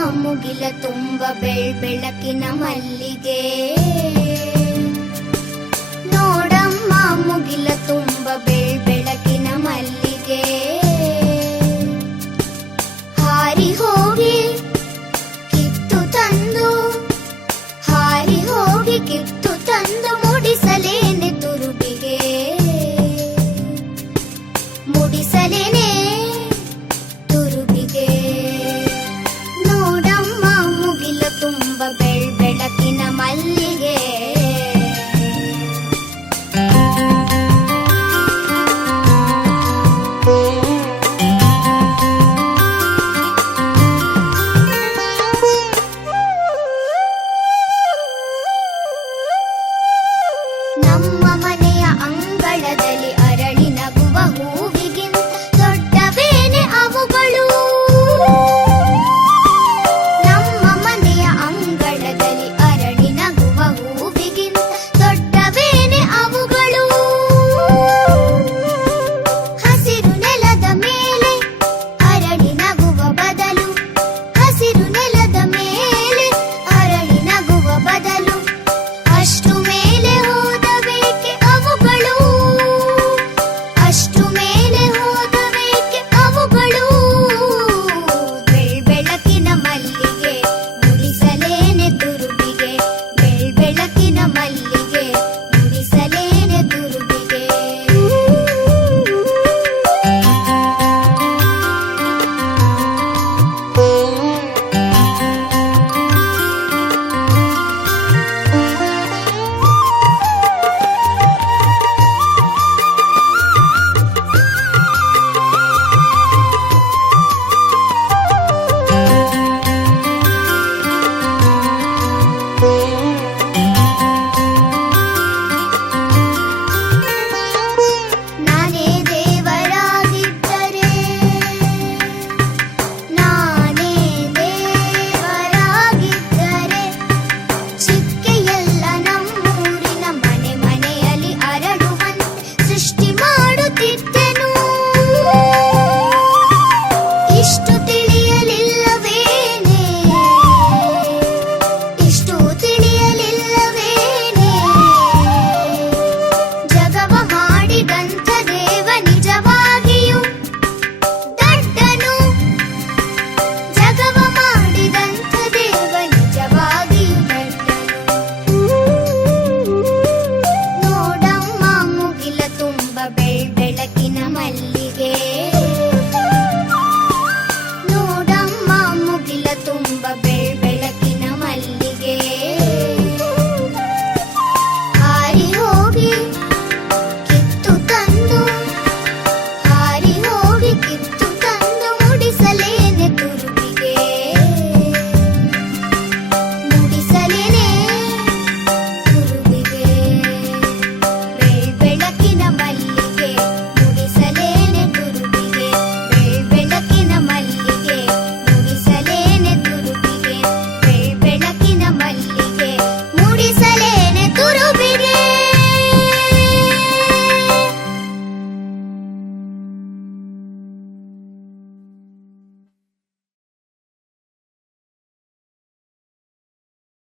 ಮುಗಿಲ ತುಂಬ ಬೆಳ್ ಬೆಳಕಿನ ಮಲ್ಲಿಗೆ.